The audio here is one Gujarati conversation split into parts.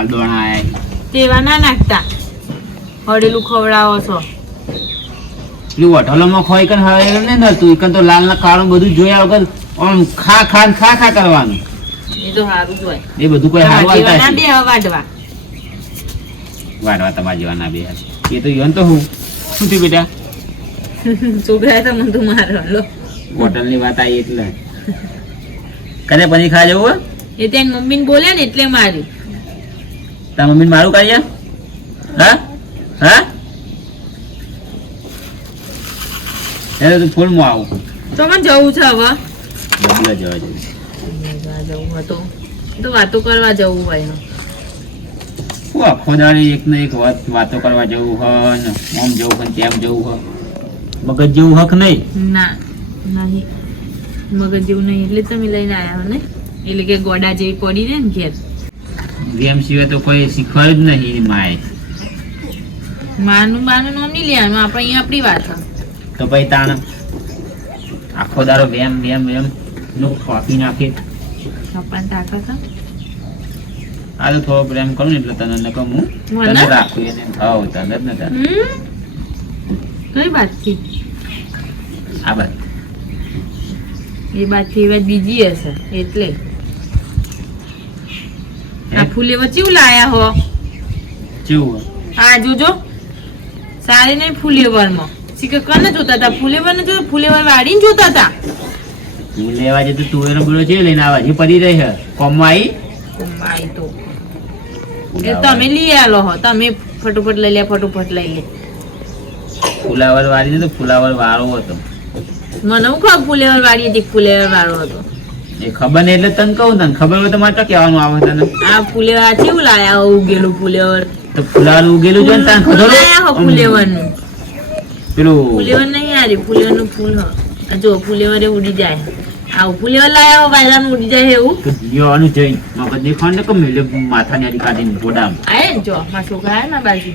હાલ દોણા આયા તેવા ના નાખતા હળેલું ખવડાવો છો પેલું હોટલોમાં ખોઈ કન હળેલું નહીં નતું ઈકન તો લાલ ના કાળું બધું જોયા વગર આમ ખા કરવાનું એ તો સારું જ હોય એ બધું કોઈ હારું જેવા હાલતા ના બે વાડવા વાડવા તમારા જેવા ના બે એ તો યોન તો હું શું થયું બેટા છોકરા તો મને તો મારો લો હોટલની વાત આવી એટલે કને પનીર ખા જવું એ ત્યાં મમ્મીને બોલ્યા ને એટલે માર્યું તારા મમ્મીને મારું કાઢ્યા હા હા એને તું ફૂલમાં આવું તો મને જવું છે હવે બદલા જવા જવું જવું હતું તો વાતો કરવા જવું હોય હું આખો દાડી એક ને એક વાતો કરવા જવું હોય ને આમ જવું હોય તેમ જવું હોય મગજ જેવું હક નહીં ના નહીં મગજ જેવું નહીં એટલે તમે લઈને આવ્યા હો ને એટલે કે ગોડા જેવી પડી ને ઘેર ગેમ સિવાય તો કોઈ શીખવાડ્યું જ નહીં માએ માનું બાનું નામ નહીં લેવાનું આપણે અહીંયા આપણી વાત છે તો પછી તાણ આખો દાડો વેમ નું ખોપી નાખે પપ્પાને તાકાત છે આ તો થોડો પ્રેમ કરું ને એટલે તને ન કહું હું તને રાખું એને થાવ તને જ નતા કઈ બાતથી આ વાત એ બાતથી એ વાત બીજી હશે એટલે આ ફૂલે વચ્ચે લાયા હો કેવું આ જોજો સારી નહીં ફૂલેવરમાં શીખર કને જોતા હતા ફૂલેવર ને જોતા ફૂલેવર વાળીને જોતા હતા તું લેવા જતો તુવેરો બોલો છે લઈને આવા જે પડી રહી છે કોમમાં આઈ તો એ તમે લઈ આલો હો તમે ફટોફટ લઈ લે ફટોફટ લઈ લે ફુલાવર વાળી તો ફુલાવર વાળો હતો મને હું ખબર ફૂલેવર વાળી હતી ફૂલેવર વાળો હતો એ ખબર નહીં એટલે તને કહું તને ખબર હોય તો મારે કહેવાનું આવે તને આ ફૂલેવર આ કેવું લાયા હો ઉગેલું ફૂલેવર તો ફુલાવર ઉગેલું જો ને તને ખબર લાયા હો ફૂલેવર નું પેલું ફૂલેવર નહીં આરી ફૂલેવર નું ફૂલ હો આ જો ફૂલેવર ઉડી જાય આવું ફૂલેવર લાયા હો વાયરા નું ઉડી જાય એવું તો જીવાનું જઈ મગજ ની ખાન ને કમ મેલે માથાની આડી કાઢીને બોડામ આય જો મારા છોકરા આયા ના બાજુ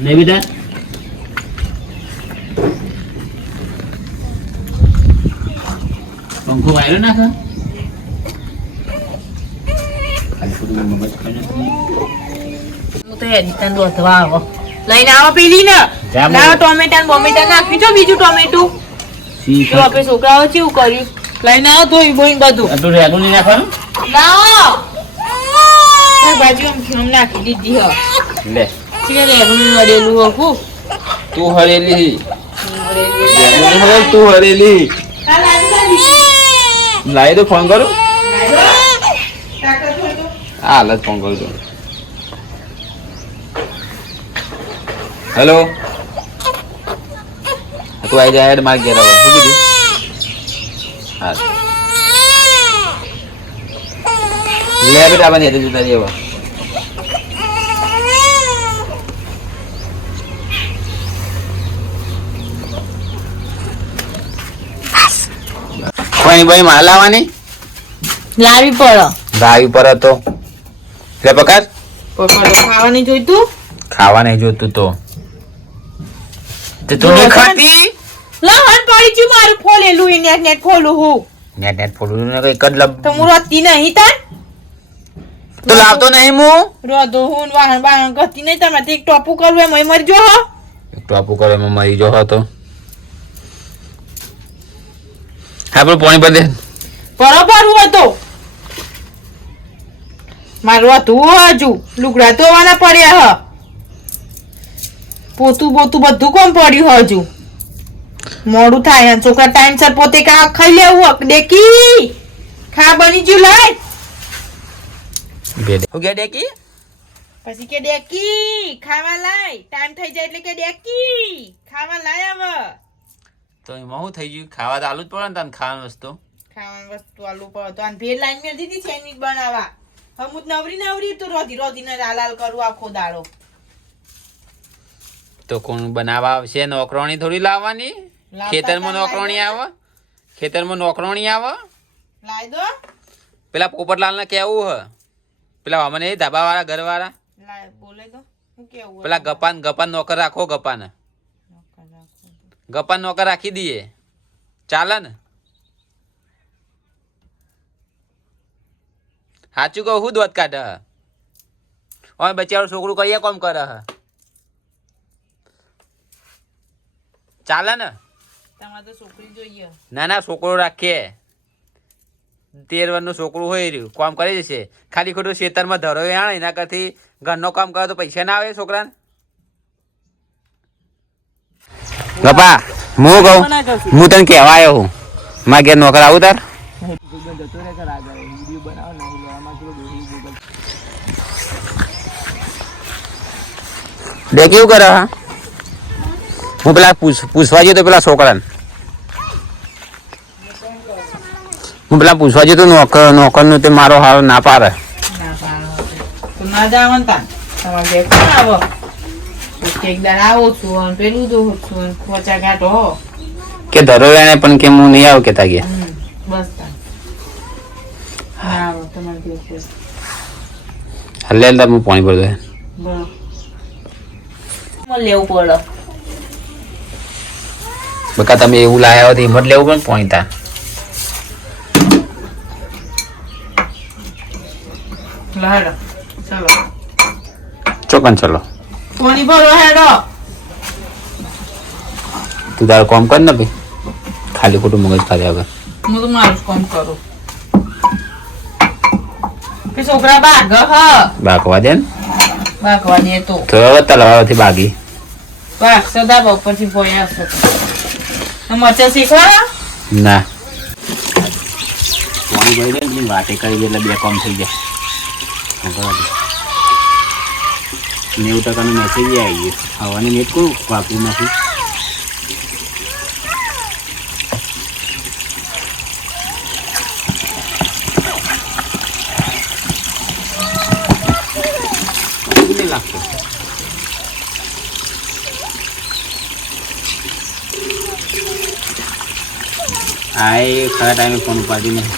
ને બેટા પંખો વાયરો નાખ ખાલી થોડું મગજ ખાઈને હું તો હેડિતન રોધવા આવો લઈને આવો પેલી ને જામ લાવો ટોમેટા ને બોમેટા નાખી જો બીજું ટોમેટું સી જો આપણે છોકરાઓ કેવું કર્યું લઈને આવો ધોઈ બોઈ બધું આટલું રેગું નહીં નાખવાનું લાવો આ બાજુ આમ નાખી દીધી હો લે ચીને રેગું વળેલું હકું તું હરેલી તું હરેલી લાવી દો ફોન કરું હા હાલ જ ફોન કરું છું હેલો તું આવી જાય મારે ઘેર આવે શું કીધું હા લે બેટા બની હતી જતા જેવા કોઈ ભાઈ માલ લાવવાની લાવી પડો લાવી પર તો લે પકાર ખાવા નહીં જોઈતું ખાવા નહીં જોતું તો તે તું નહીં ખાતી લહન પડી ગયું મારું ખોલેલું નેટ નેટ ખોલું હું નેટ ફોડું ને કઈ કદ લબ તો હું રોતી નહીં તાર તો લાવતો નહીં હું રોધો હું વાહન વાહન કરતી નહીં તમે એક ટોપું કરવું એમ મરી જો હો ટોપુ કરે એમાં મરી જો હતો આપણે પાણી પર દે બરોબર હું હતો મારું હતું હજુ લુગડા ધોવાના પડ્યા હ પોતું બોતું બધું કોમ પડ્યું હજુ મોડું થાય ને છોકરા ટાઈમસર પોતે કા ખાઈ લેવું ડેકી ખા બની ગયું લાય હું કે ડેકી પછી કે ડેકી ખાવા લાય ટાઈમ થઈ જાય એટલે કે ડેકી ખાવા લાય હવે તો એમાં શું થઈ ગયું ખાવા તો આલુ જ પડે ને તને ખાવાની વસ્તુ ખાવાની વસ્તુ આલુ પર તો આને ભેળ લાઈન મેં દીધી સેન્ડવિચ બનાવવા હમુદ નવરી તો રોધી ને લાલ કરું આખો દાડો તો કોણ બનાવવા આવશે નોકરોણી થોડી લાવવાની ખેતરમાં નોકરોણી આવે ખેતરમાં નોકરોણી આવે લાય દો પેલા પોપટલાલ ને કેવું હ પેલા અમને ધાબા વાળા ઘર વાળા લાય બોલે તો હું કેવું પેલા ગપાન નોકર રાખો ગપાન નોકર રાખી દઈએ ચાલે ને સાચું કહું હું દોત કાઢ હવે બચારું છોકરું કઈ કોમ કરે હ ચાલે ને તમારે તો છોકરી જોઈએ. ના ના છોકરો રાખીએ 13 વર્ષનું છોકરું હોય રહ્યું કામ કરી જશે ખાલી ખોટું ખેતરમાં ધરો આણે એના કરતી ઘરનો કામ કરે તો પૈસા ના આવે છોકરાને બાપા હું કહું હું તને કહેવા આવ્યો હું મારા ઘેર નોકર આવું તાર દે કેવું કરે હા હું પેલા પૂછવા જયો તો પેલા છોકરાને હું પેલા પૂછવા જયો તો નોકરનું તે મારો હારો ના પાડે તો ના જાવ તા તમારે ઘેર કોણ આવો એકદાર આવો છું અને પેલું જોઉં છું પોચા ઘાટો કે ધરો એને પણ કે હું નહીં આવું કેતા ગયા બસ તા ના આવો તમારે ઘેર હલ્લે હું પાણી ભરતો લેવું પડે બકા તમે એવું લાયા હોય તો હિંમત લેવું પણ પાણી તા હેડો ચલો ચોકન ચલો પાણી ભરો હેડો તું તારું કામ કર ને ભાઈ ખાલી ખોટું મગજ ખાધા વગર હું તો મારું જ કામ કરું કે છોકરા બાગ બાકવા દે ને બાગવા દે તો તલવારથી બાગી બાગ સદા બહુ પછી ભોયા હશે મરચા શીખવા ના પાણી ભરી દે ને વાટે કરી દે એટલે 2 કામ થઈ જાય 90% મેસેજ આવી ગયો હવાની નેટ કોઈ વાપર્યું નથી લાગતો આ ખરા ટાઈમે ફોન ઉપાડી નહીં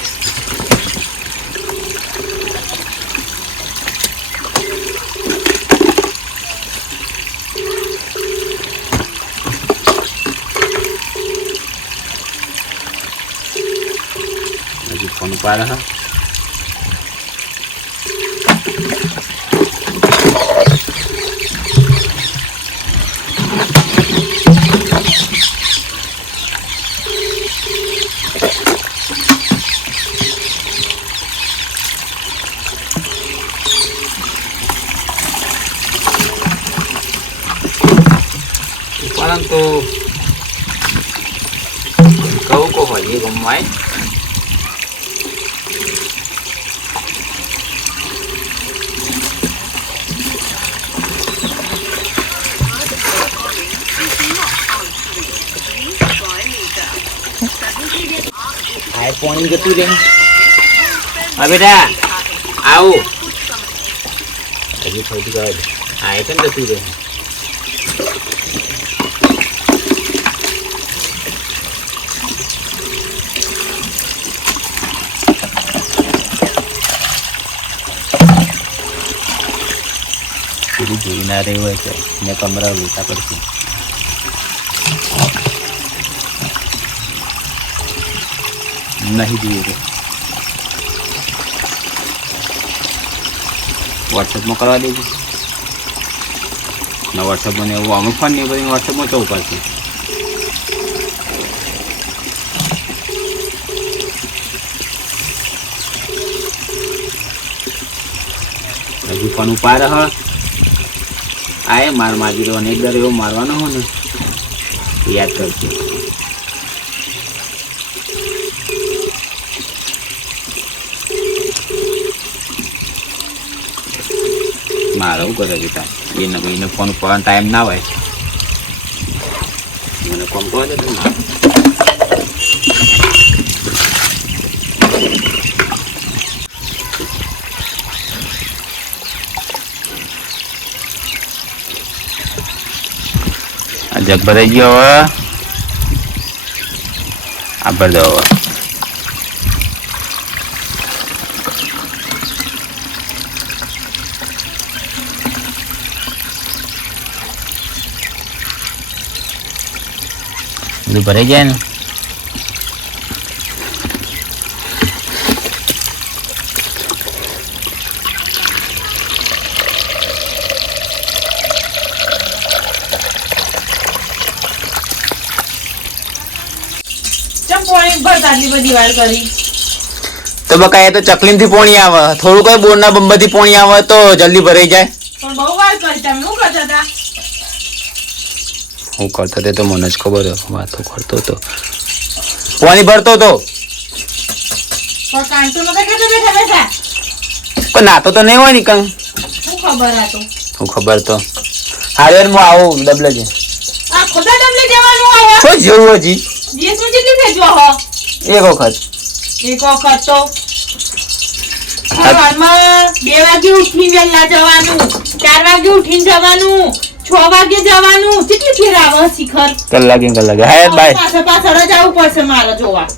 ફોન ઉપાડે હા પરંતુ કહું કો હોય ગમવાય આ પાણી જતું રહે હા બેટા આવું હજી થોડું કહે આ કેમ જતું રહે જોઈ ના રહ્યું હોય છે ને કમરા લૂંટા પડશે નહીં જોઈએ વોટ્સએપમાં કરવા દેજો ના વોટ્સએપમાં ને એવું અમુક ફોન નહીં બધી વોટ્સએપમાં ચૌ પડશે હજી ફોન ઉપાડે હ આ માર માજી રહ્યો અને એક દર એવો મારવાનો હોય ને યાદ કરજો મારે એવું કરે છે એને ફોન કરવાનો ટાઈમ ના હોય મને ફોન કરવા દે તમે જગ ભરાઈ ગયો હવે આ ભર દો હવે બધું ભરાઈ જાય ને નહીં ભરતા આટલી બધી વાર કરી. તો બકા એ તો ચકલીમથી પોણી આવે, થોડું કઈ બોરના બંબાથી પોણી આવે તો જલ્દી ભરાઈ જાય. પણ બહુ વાર કરી તમે શું કરતા હતા? હું કરતો તે તો મને જ ખબર હે, વાતો કરતો તો પાણી ભરતો તો. પણ કાંતો નતા કેતો બેઠા બેઠા. પણ નાતો તો નહીં હોય ને કંઈ. શું ખબર આ તો? હું ખબર તો હારે હું આવું ડબલે છે. આ ખોટા ડબલે જવાનું હોય. શું જેવું હજી જીએસમાં કેટલી ભેજવા હો? એક વખત એક વખત તો સવારમાં 2 વાગે ઉઠીને વહેલા જવાનું, 4 વાગે ઉઠીને જવાનું, 6 વાગે જવાનું. કેટલી ફેર આવે શિખર? કલાકે હા બાય. પાછળ પાછળ જ આવવું પડશે મારે જોવા.